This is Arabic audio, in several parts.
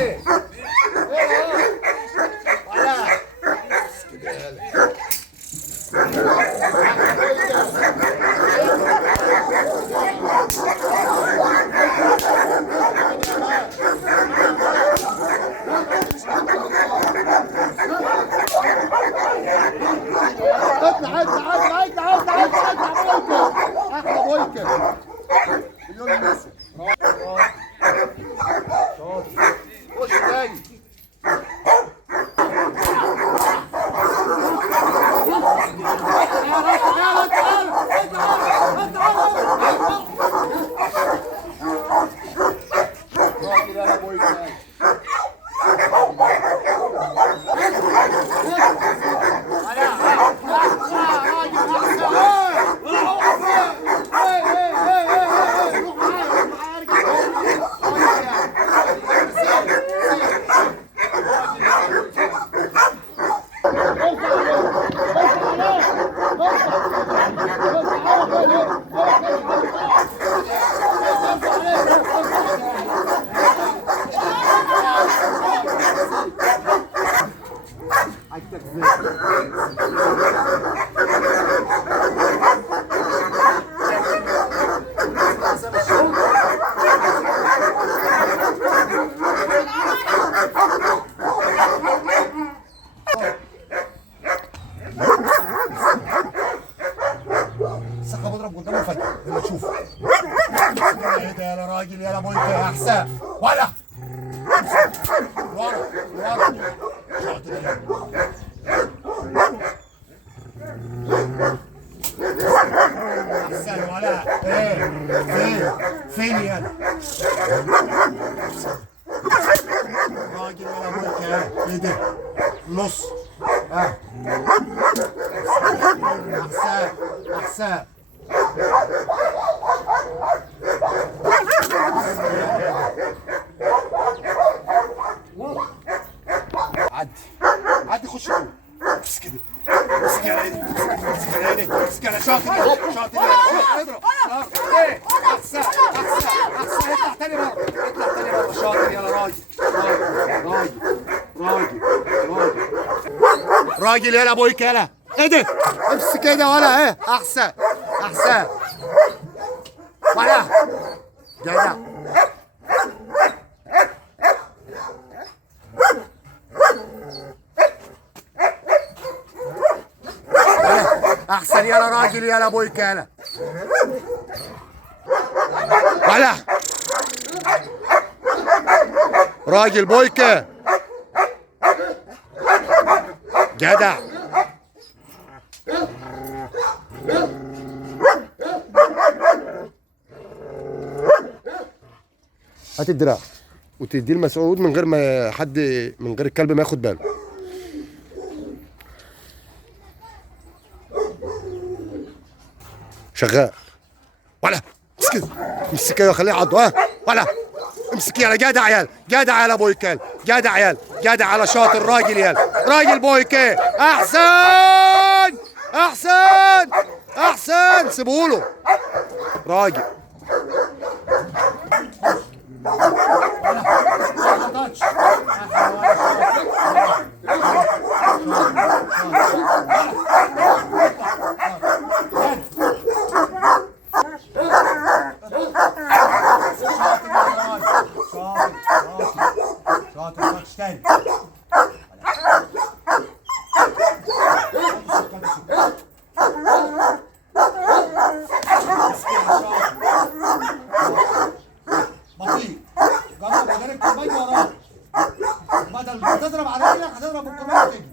ايه ولا اطلع اطلع اطلع اطلع اطلع اطلع اطلع احلى بويكر مليون الناس شاطر خش تاني السقا بضرب قدامه فجأة لما تشوفه ايه ده يا راجل يا بويكا يا حسام ولا ورا ورا احسن ولا ايه فين يا راجل يا بويكا ايه ده نص احسن احسن عدي عدي خش جوه بس كده بس كده بس كده بس كده شاطر شاطر اضرب ايه احسن احسن احسن اطلع تاني بره اطلع تاني بره شاطر يلا راجل راجل راجل يلا ابويك يلا ايه ده امسك كده ولا ايه احسن احسن ولا جدع احسن يلا راجل يلا ابويك يلا ولا راجل بويكا جدع هات الدراع وتديه المسعود من غير ما حد من غير الكلب ما ياخد باله شغال ولا امسك امسك كده وخليه يعض ولا امسك يلا جدع يلا جدع يلا بويكا جدع يلا جدع على شاطر راجل يلا راجل بويكا احسن احسن احسن سيبوله راجل بدل ما تضرب على رجلك هتضرب بالكرة وتجري.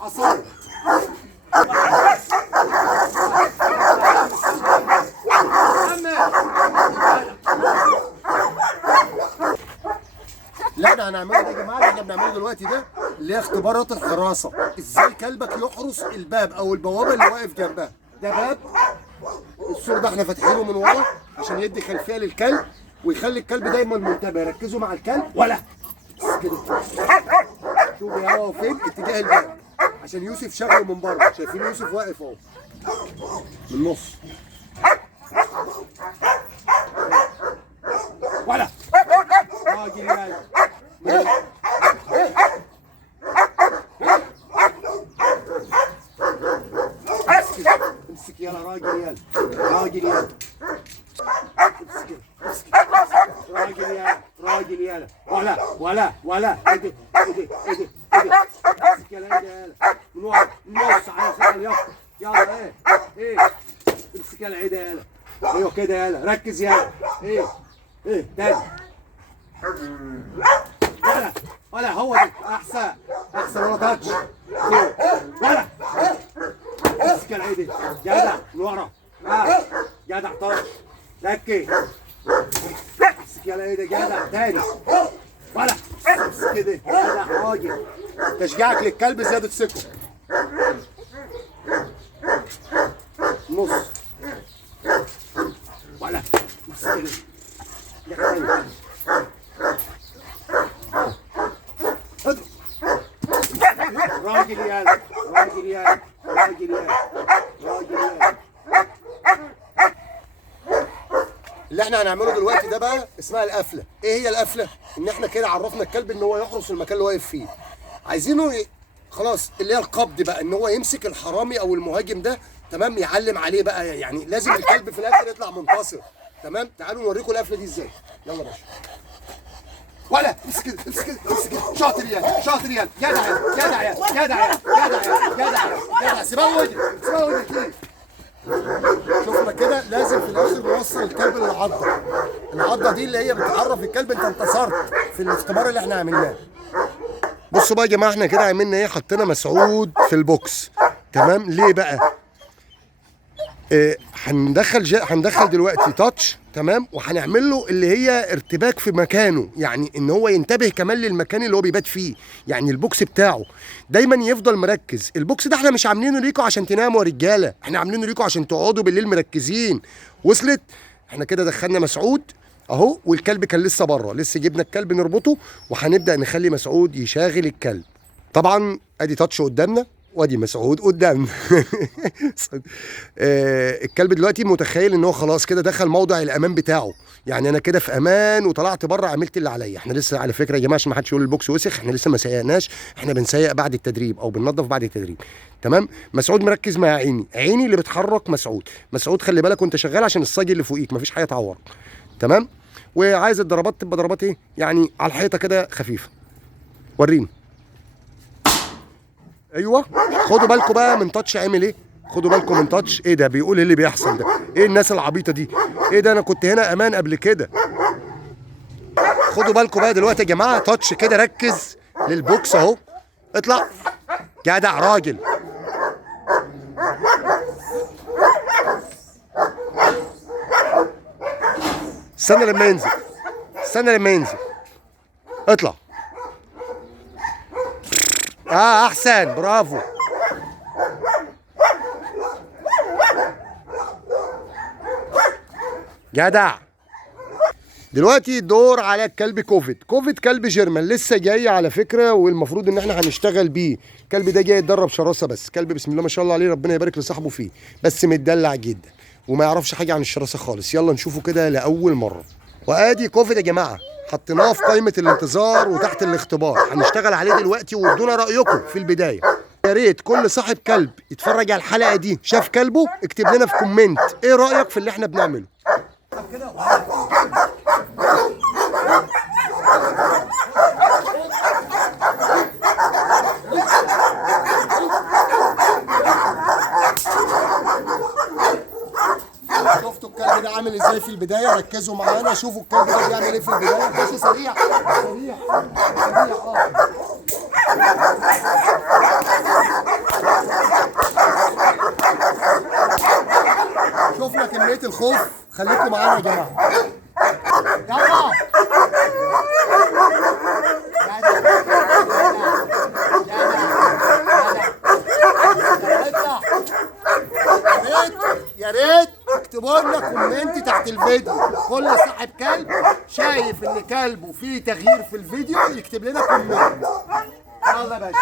عصايه. اللي احنا هنعمله ده يا جماعه، اللي احنا بنعمله دلوقتي ده اللي هي اختبارات الحراسه، ازاي كلبك يحرس الباب او البوابه اللي واقف جنبها. ده باب السور ده احنا فاتحينه من ورا عشان يدي خلفيه للكلب ويخلي الكلب دايما منتبه. ركزوا مع الكلب ولا كده. شوف هو فين اتجاه الباب عشان يوسف شغله من بره. شايفين يوسف واقف اهو من النص. ولا راجل يالا امسك يلا راجل يالا راجل يالا امسك راجل يالا راجل يالا ولا ايدي امسك يلا يالا من ورا من النص على يلا يلا ايه امسك يلا عيد يالا. ايوه كده يالا ركز يالا. ايه تاني ولا هو دي احسن ولا تاتش ولا امسك العيدي جدع من ورا. جدع تاتش ركز. امسك العيدي جدع تاني ولا امسك كده جدع راجل. تشجيعك للكلب زياده ثقه. نص ولا امسك كده راجل يالا راجل يالا راجل يالا راجل يالا. اللي احنا هنعمله دلوقتي ده بقى اسمها القفله. ايه هي القفله؟ ان احنا كده عرفنا الكلب ان هو يحرس المكان اللي واقف فيه. عايزينه خلاص اللي هي القبض بقى، ان هو يمسك الحرامي او المهاجم ده تمام، يعلم عليه بقى. يعني لازم الكلب في الاخر يطلع منتصر. تمام، تعالوا نوريكم القفله دي ازاي. يلا يا باشا. ولا امسك كده امسك كده امسك كده. شاطر يا شاطر يا جدع يا جدع. سيبها ودي سيبها ودي كده. شفنا كده لازم في الاخر نوصل الكلب للعضه. العضه دي اللي هي بتعرف الكلب انت انتصرت في الاختبار اللي احنا عملناه. بصوا بقى يا جماعه، احنا كده عملنا ايه؟ حطينا مسعود في البوكس. تمام، ليه بقى؟ هندخل دلوقتي تاتش. تمام، وهنعمل له اللي هي ارتباك في مكانه، يعني ان هو ينتبه كمان للمكان اللي هو بيبات فيه. يعني البوكس بتاعه دايما يفضل مركز. البوكس ده احنا مش عاملينه ليكوا عشان تناموا يا رجاله، احنا عاملينه ليكوا عشان تقعدوا بالليل مركزين. وصلت؟ احنا كده دخلنا مسعود اهو، والكلب كان لسه بره. لسه جبنا الكلب نربطه وهنبدا نخلي مسعود يشاغل الكلب. طبعا ادي تاتش قدامنا وادي مسعود قدامنا. الكلب دلوقتي متخيل ان هو خلاص كده دخل موضع الامان بتاعه. يعني انا كده في امان وطلعت بره عملت اللي عليا. احنا لسه على فكره يا جماعه عشان ما حدش يقول البوكس وسخ، احنا لسه ما سيقناش، احنا بنسيق بعد التدريب او بننظف بعد التدريب. تمام، مسعود مركز مع عيني اللي بتحرك مسعود خلي بالك وانت شغال عشان الصاج اللي فوقيك مفيش حاجه تعورك. تمام، وعايز الضربات تبقى ضربات ايه؟ يعني على الحيطه كده خفيفه. وريني. ايوه، خدوا بالكم بقى من تاتش عامل ايه. خدوا بالكم من تاتش. ايه ده بيقول؟ ايه اللي بيحصل ده؟ ايه الناس العبيطه دي؟ ايه ده؟ انا كنت هنا امان قبل كده. خدوا بالكم بقى دلوقتي يا جماعه. تاتش كده ركز للبوكس اهو. اطلع جدع راجل. استنى لما ينزل اطلع. احسن، برافو. جدع. دلوقتي الدور على الكلب كوفيد كلب جيرمان لسه جاي على فكره، والمفروض ان احنا هنشتغل بيه. الكلب ده جاي يتدرب شراسه، بس كلب بسم الله ما شاء الله عليه، ربنا يبارك لصاحبه فيه، بس متدلع جدا وما يعرفش حاجه عن الشراسه خالص. يلا نشوفه كده لاول مره. وادي كوفيد يا جماعه، حطيناه في قائمه الانتظار وتحت الاختبار. هنشتغل عليه دلوقتي وادونا رايكم في البدايه. يا ريت كل صاحب كلب يتفرج على الحلقه دي شاف كلبه، اكتب لنا في كومنت ايه رايك في اللي احنا بنعمله. شفتوا الكلب ده عامل ازاي في البدايه؟ ركزوا معانا شوفوا الكلب ده بيعمل ايه في البدايه. ماشي سريع سريع سريع. شفنا كمية الخوف، خليكم معانا يا جماعة. يلا يا ريت اكتبوا لنا كومنت تحت الفيديو. كل صاحب كلب شايف ان كلبه فيه تغيير في الفيديو يكتب لنا كومنت. يلا يا باشا.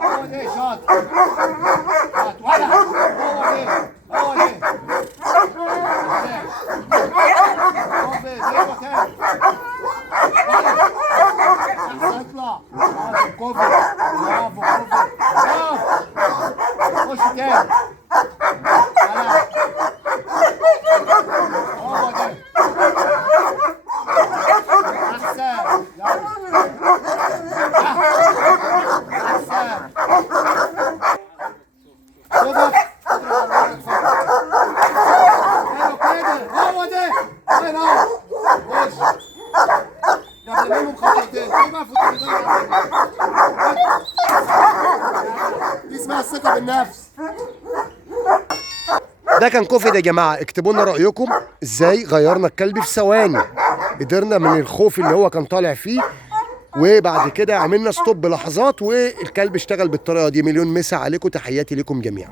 هو ده شاطر. ولا هو ده اطلع. كوفي. برافو كوفي. خش تاني. هو ده احسن. احسن. شوفك. هو ده. وين هو؟ خش. قبل منهم خطوتين. دي اسمها الثقة بالنفس. ده كان كوفي ده يا جماعه. اكتبوا لنا رايكم ازاي غيرنا الكلب في ثواني، قدرنا من الخوف اللي هو كان طالع فيه، وبعد كده عملنا ستوب لحظات والكلب اشتغل بالطريقه دي. مليون مسا عليكم، تحياتي لكم جميعا.